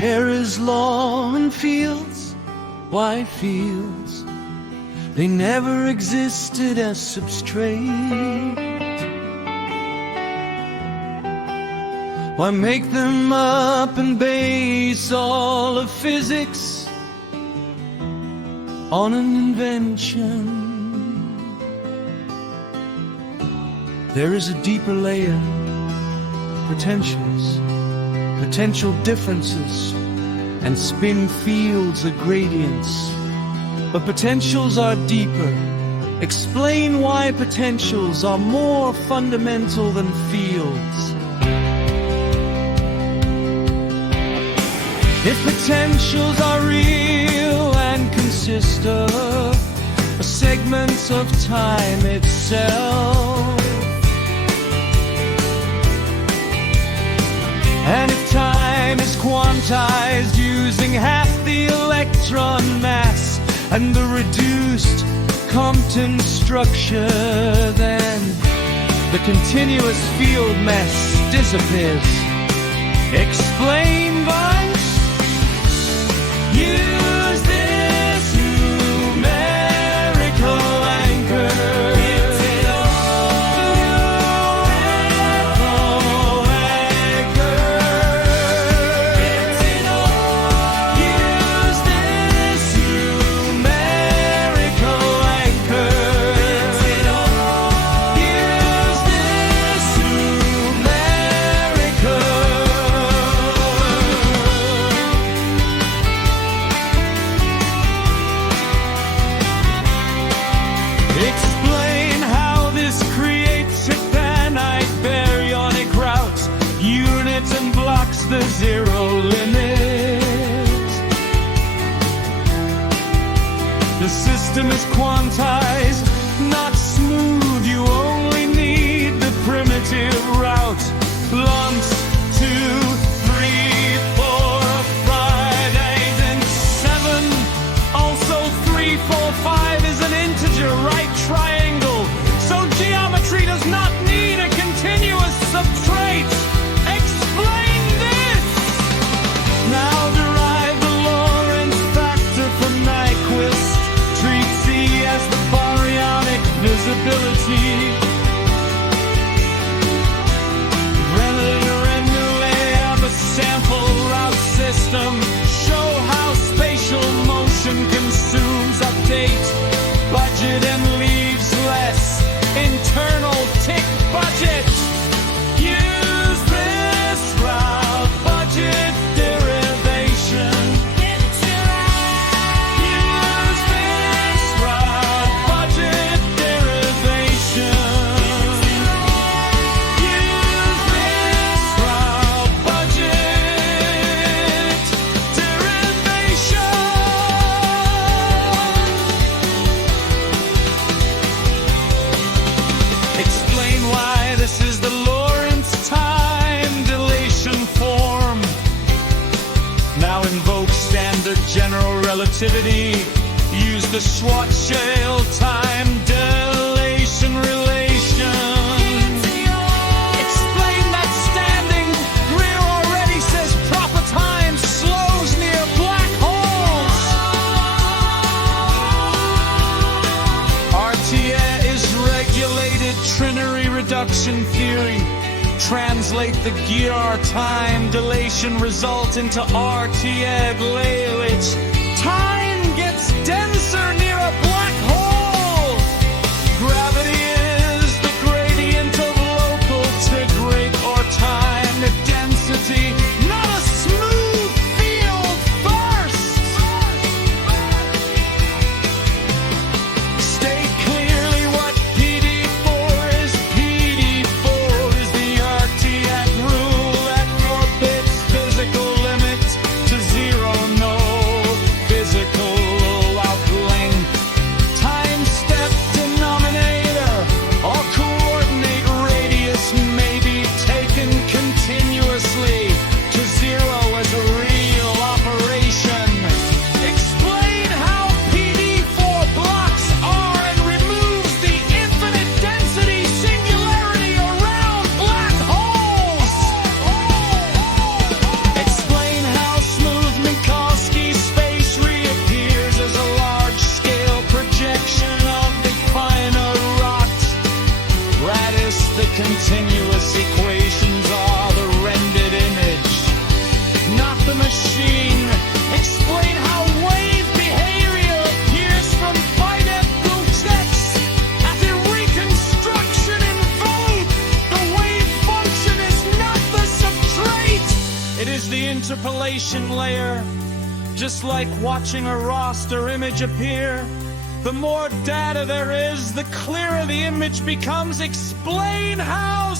Hair is law and fields, why fields? They never existed as substrate. Why make them up and base all of physics on an invention? There is a deeper layer, potentials, potential differences, and spin fields are gradients. But potentials are deeper. Explain why potentials are more fundamental than fields. If potentials are real and consist of segments of time itself, and if time is quantized using half the electron mass and the reduced Compton structure, then the continuous field mass disappears. Explain, Bunch. Use this numerical anchor. Explain how this creates a finite baryonic route, units and blocks the zero limit. The system is quantized, not smooth. You only need the primitive route. Lumps 2, 3, 4, 5, 8, and 7. Also 3, 4, 5 is an integer right triangle, so geometry does not need a continuous substrate. Explain this! Now derive the Lorentz factor from Nyquist. Treat C as the Baryonic visibility. Renulate the sample route system. Show how spatial motion consumes update budget and leaves less internal tick budget. Use this route budget derivation. Use this route budget derivation. Use this route budget derivation. Explain why this is the Lorentz time dilation form. Now invoke standard general relativity. Use the Schwarzschild time dilation relation. Explain that standing Greer already says proper time slows near black holes. RTRT is regulated trinary reduction theory. Translate the GR time dilation result into RTRT. Time gets denser near a black hole. Gravity is the gradient of local to great or time density, not a smooth field burst. State clearly what PD4 is. PD4 is the RTRT rule that forbids physical limit to zero, no physical information layer. Just like watching a raster image appear, the more data there is, the clearer the image becomes. Explain how